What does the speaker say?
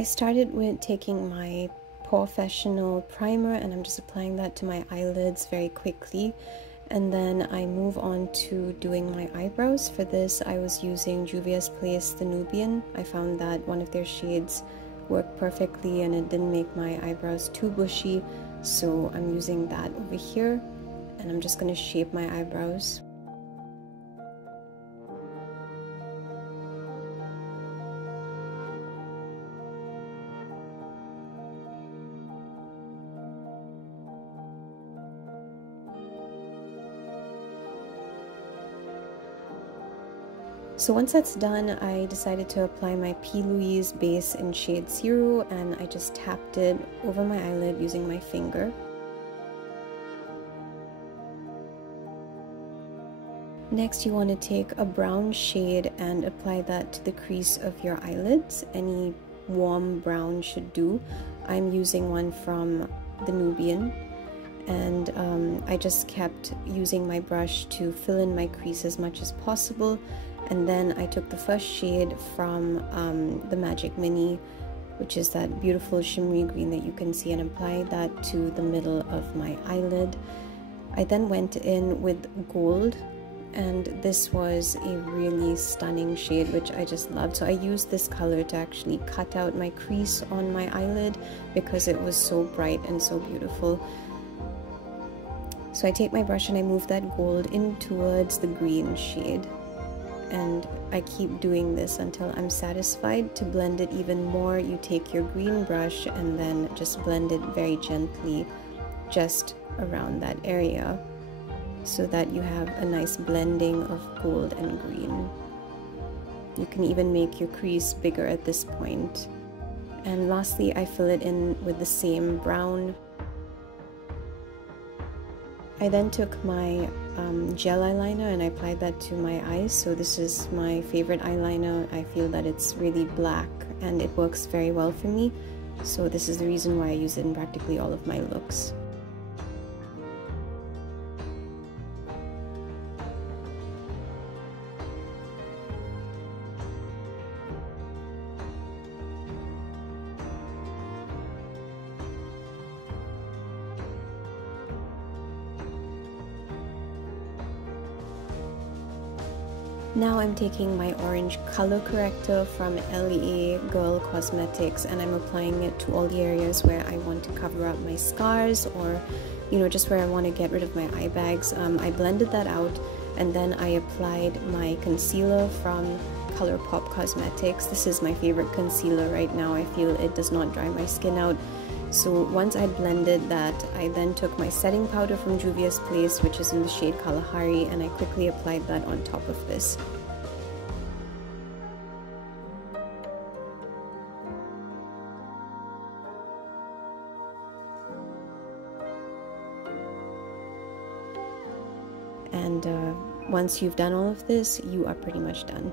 I started with taking my professional primer and I'm just applying that to my eyelids very quickly, and then I move on to doing my eyebrows. For this I was using Juvia's Place the Nubian. I found that one of their shades worked perfectly and it didn't make my eyebrows too bushy, so I'm using that over here and I'm just going to shape my eyebrows. So once that's done, I decided to apply my P. Louise base in shade 0 and I just tapped it over my eyelid using my finger. Next, you want to take a brown shade and apply that to the crease of your eyelids. Any warm brown should do. I'm using one from the Nubian, and I just kept using my brush to fill in my crease as much as possible. And then I took the first shade from the Magic Mini, which is that beautiful shimmery green that you can see, and applied that to the middle of my eyelid. I then went in with gold, and this was a really stunning shade which I just loved. So I used this color to actually cut out my crease on my eyelid because it was so bright and so beautiful. So I take my brush and I move that gold in towards the green shade, and I keep doing this until I'm satisfied. To blend it even more, you take your green brush and then just blend it very gently just around that area so that you have a nice blending of gold and green. You can even make your crease bigger at this point. And lastly, I fill it in with the same brown. I then took my gel eyeliner and I applied that to my eyes. So this is my favorite eyeliner. I feel that it's really black and it works very well for me. So this is the reason why I use it in practically all of my looks. Now I'm taking my orange color corrector from LA Girl Cosmetics and I'm applying it to all the areas where I want to cover up my scars, or just where I want to get rid of my eye bags. I blended that out and then I applied my concealer from ColourPop Cosmetics. This is my favorite concealer right now. I feel it does not dry my skin out. So once I blended that, I then took my setting powder from Juvia's Place, which is in the shade Kalahari, and I quickly applied that on top of this. And once you've done all of this, you are pretty much done.